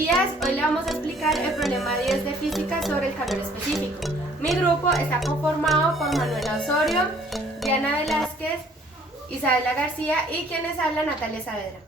días, hoy le vamos a explicar el problema 10 de física sobre el calor específico. Mi grupo está conformado por Manuela Osorio, Diana Velázquez, Isabela García y quienes hablan, Natalia Saavedra.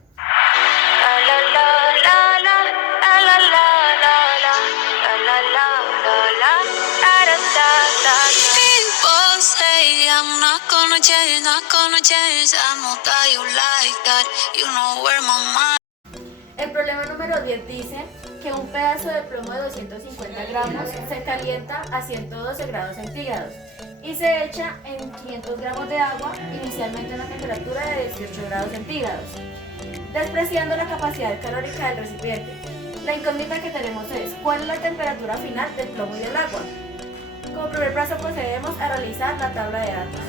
El problema número 10 dice que un pedazo de plomo de 250 gramos se calienta a 112 grados centígrados y se echa en 500 gramos de agua, inicialmente a una temperatura de 18 grados centígrados, despreciando la capacidad calórica del recipiente. La incógnita que tenemos es, ¿cuál es la temperatura final del plomo y del agua? Como primer paso procedemos a realizar la tabla de datos.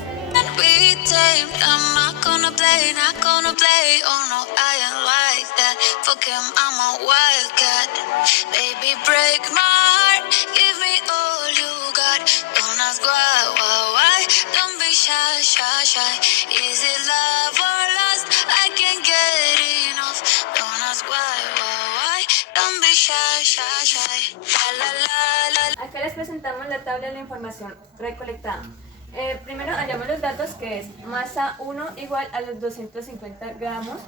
Acá les presentamos la tabla de la información recolectada. Primero hallamos los datos, que es masa 1 igual a los 250 gramos,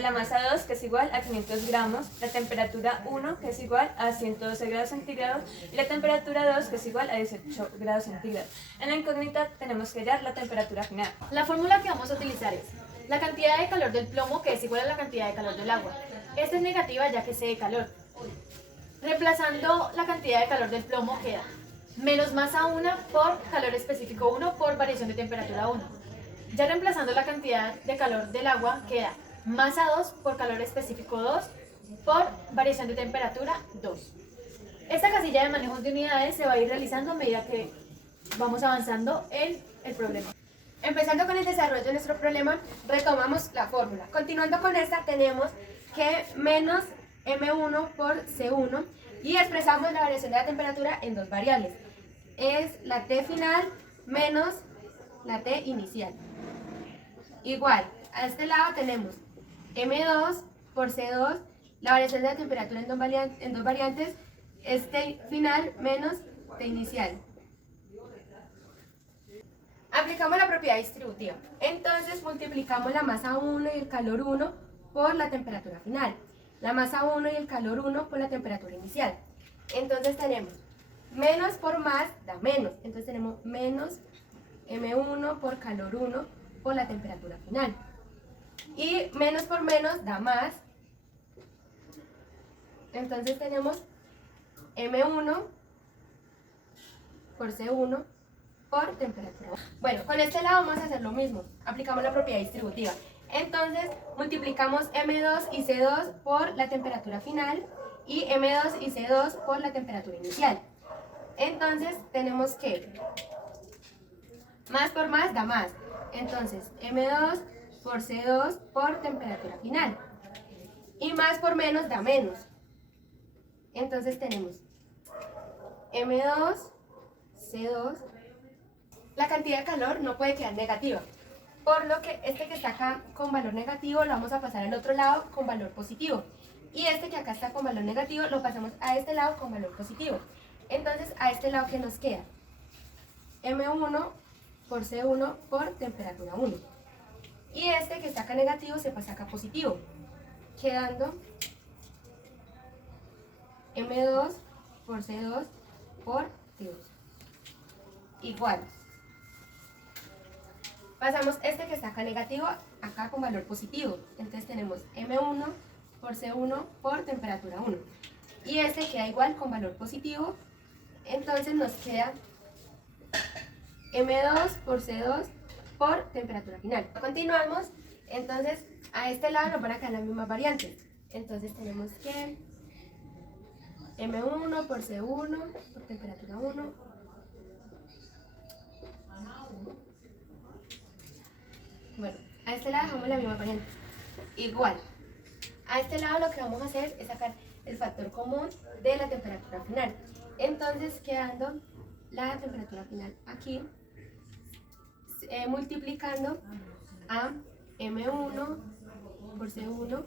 la masa 2 que es igual a 500 gramos, la temperatura 1 que es igual a 112 grados centígrados y la temperatura 2 que es igual a 18 grados centígrados. En la incógnita tenemos que hallar la temperatura final. La fórmula que vamos a utilizar es la cantidad de calor del plomo, que es igual a la cantidad de calor del agua. Esta es negativa ya que cede calor. Reemplazando la cantidad de calor del plomo queda menos masa 1 por calor específico 1 por variación de temperatura 1. Ya reemplazando la cantidad de calor del agua queda masa 2 por calor específico 2 por variación de temperatura 2. Esta casilla de manejos de unidades se va a ir realizando a medida que vamos avanzando en el problema. Empezando con el desarrollo de nuestro problema, retomamos la fórmula. Continuando con esta, tenemos que menos M1 por C1 y expresamos la variación de la temperatura en dos variables. Es la T final menos la T inicial. Igual, a este lado tenemos M2 por C2, la variación de la temperatura en dos variantes, es T final menos T inicial. Aplicamos la propiedad distributiva. Entonces multiplicamos la masa 1 y el calor 1 por la temperatura final. La masa 1 y el calor 1 por la temperatura inicial. Entonces tenemos menos por más da menos. Entonces tenemos menos M1 por calor 1 por la temperatura final. Y menos por menos da más. Entonces tenemos M1 por C1 por temperatura. Bueno, con este lado vamos a hacer lo mismo. Aplicamos la propiedad distributiva. Entonces multiplicamos M2 y C2 por la temperatura final y M2 y C2 por la temperatura inicial. Entonces tenemos que más por más da más. Entonces M2 por C2 por temperatura final. Y más por menos da menos. Entonces tenemos M2, C2. La cantidad de calor no puede quedar negativa, por lo que este que está acá con valor negativo lo vamos a pasar al otro lado con valor positivo. Y este que acá está con valor negativo lo pasamos a este lado con valor positivo. Entonces, a este lado, ¿qué nos queda? M1 por C1 por temperatura 1. Y este que está acá negativo se pasa acá positivo, quedando M2 por C2 por T2. Igual. Pasamos este que está acá negativo, acá con valor positivo. Entonces tenemos M1 por C1 por temperatura 1. Y este queda igual con valor positivo. Entonces nos queda M2 por C2 por temperatura final. Continuamos. Entonces a este lado nos van a quedar las mismas variantes. Entonces tenemos que M1 por C1 por temperatura 1. Bueno, a este lado dejamos la misma variante. Igual, a este lado lo que vamos a hacer es sacar el factor común de la temperatura final. Entonces, quedando la temperatura final aquí, multiplicando a M1 por C1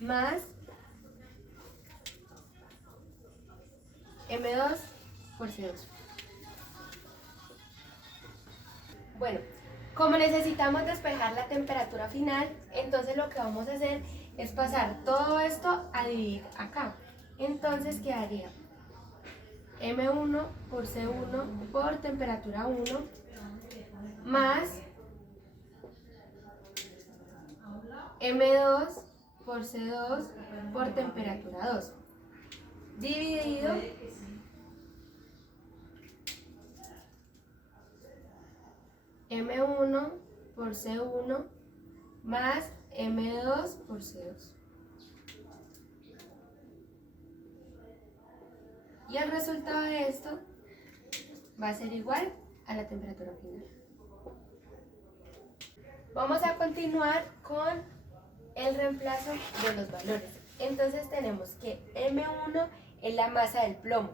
más M2 por C2. Bueno, como necesitamos despejar la temperatura final, entonces lo que vamos a hacer es pasar todo esto a dividir acá. Entonces quedaría M1 por C1 por temperatura 1 más M2 por C2 por temperatura 2 dividido M1 por C1 más M2 por C2. Y el resultado de esto va a ser igual a la temperatura final. Vamos a continuar con el reemplazo de los valores. Entonces tenemos que M1 es la masa del plomo.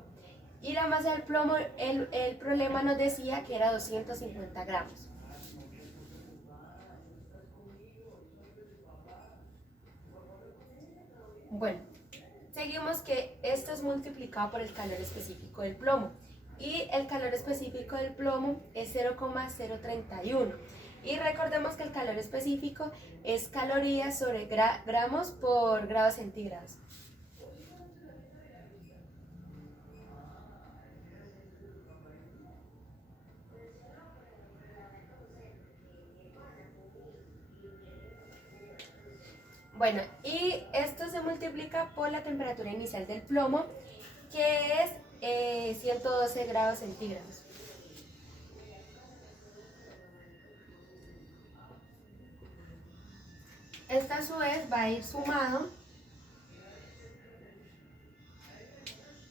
Y la masa del plomo, el problema nos decía que era 250 gramos. Bueno, seguimos que esto es multiplicado por el calor específico del plomo. Y el calor específico del plomo es 0,031. Y recordemos que el calor específico es calorías sobre gramos por grados centígrados. Bueno, y esto se multiplica por la temperatura inicial del plomo, que es 112 grados centígrados. Esto a su vez va a ir sumado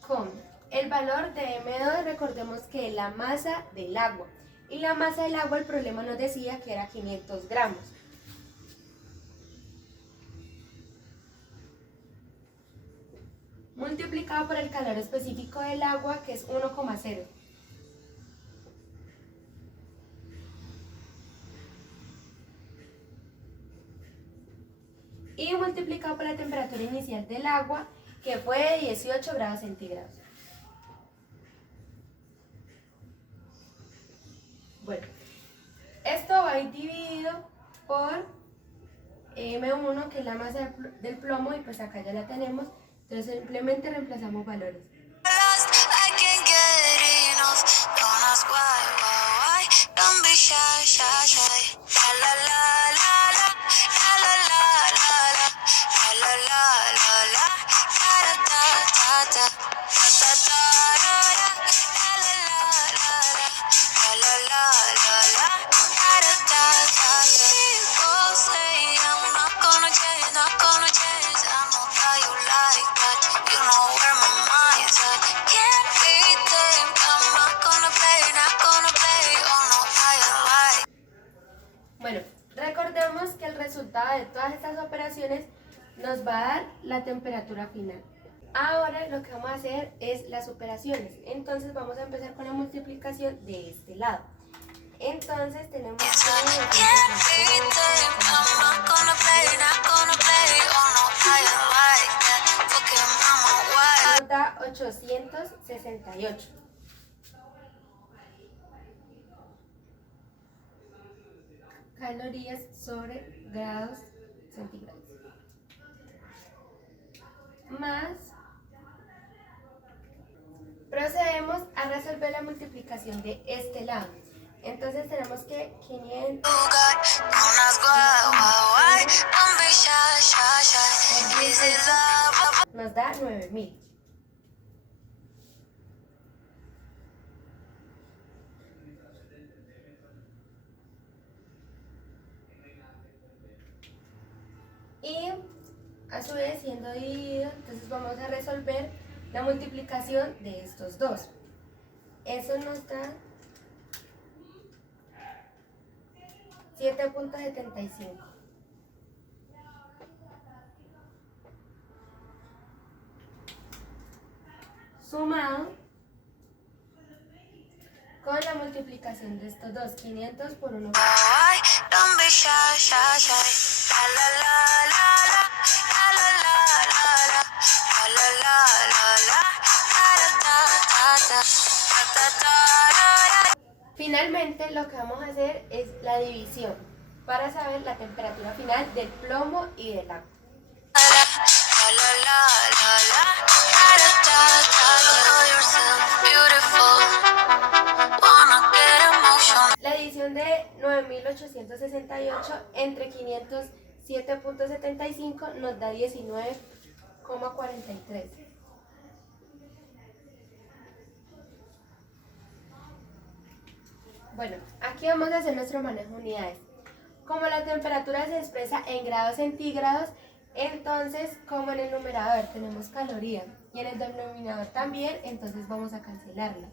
con el valor de M2, recordemos que es la masa del agua. Y la masa del agua, el problema nos decía que era 500 gramos. Multiplicado por el calor específico del agua, que es 1,0. Y multiplicado por la temperatura inicial del agua, que fue de 18 grados centígrados. Bueno, esto va a ir dividido por M1, que es la masa del plomo, y pues acá ya la tenemos. Entonces simplemente reemplazamos valores. Bueno, recordemos que el resultado de todas estas operaciones nos va a dar la temperatura final. Ahora lo que vamos a hacer es las operaciones. Entonces vamos a empezar con la multiplicación de este lado. Entonces tenemos que nos da 868. Calorías sobre grados centígrados. Más, procedemos a resolver la multiplicación de este lado. Entonces tenemos que 500 nos da 9000. Y a su vez, siendo dividido, entonces vamos a resolver la multiplicación de estos dos. Eso nos da 7,75. Sumado con la multiplicación de estos dos, 500 por 1. Finalmente lo que vamos a hacer es la división para saber la temperatura final del plomo y del agua. La división de 9868 entre 507.75 nos da 19,43. Bueno, aquí vamos a hacer nuestro manejo de unidades. Como la temperatura se expresa en grados centígrados, entonces como en el numerador tenemos caloría y en el denominador también, entonces vamos a cancelarla.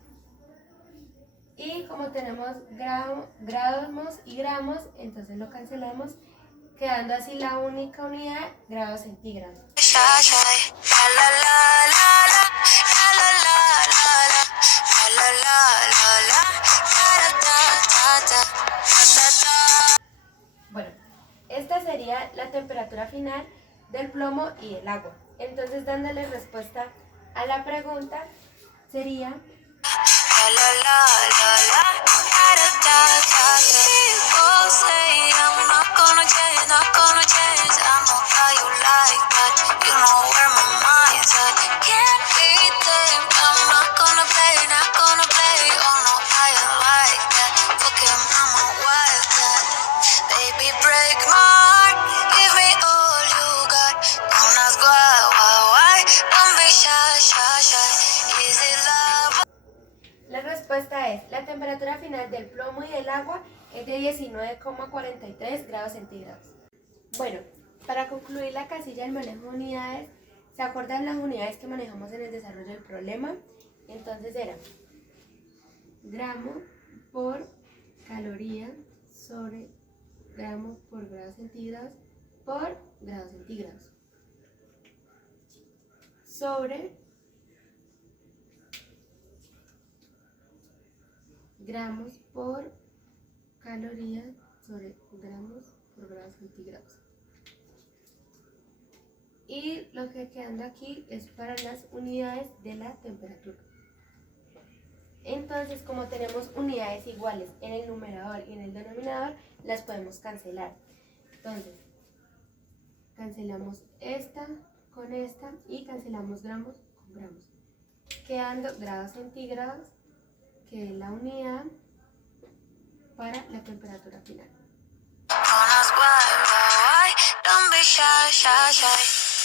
Y como tenemos grados y gramos, entonces lo cancelamos, quedando así la única unidad, grados centígrados. Bueno, esta sería la temperatura final del plomo y del agua. Entonces, dándole respuesta a la pregunta, sería... La respuesta es, la temperatura final del plomo y del agua es de 19,43 grados centígrados. Bueno, para concluir la casilla del manejo de unidades, ¿se acuerdan las unidades que manejamos en el desarrollo del problema? Entonces era gramo por caloría sobre gramo por grados centígrados por grados centígrados sobre gramos por caloría sobre gramos por grados centígrados. Y lo que quedando aquí es para las unidades de la temperatura. Entonces, como tenemos unidades iguales en el numerador y en el denominador, las podemos cancelar. Entonces, cancelamos esta con esta y cancelamos gramos con gramos, quedando grados centígrados, que es la unidad para la temperatura final.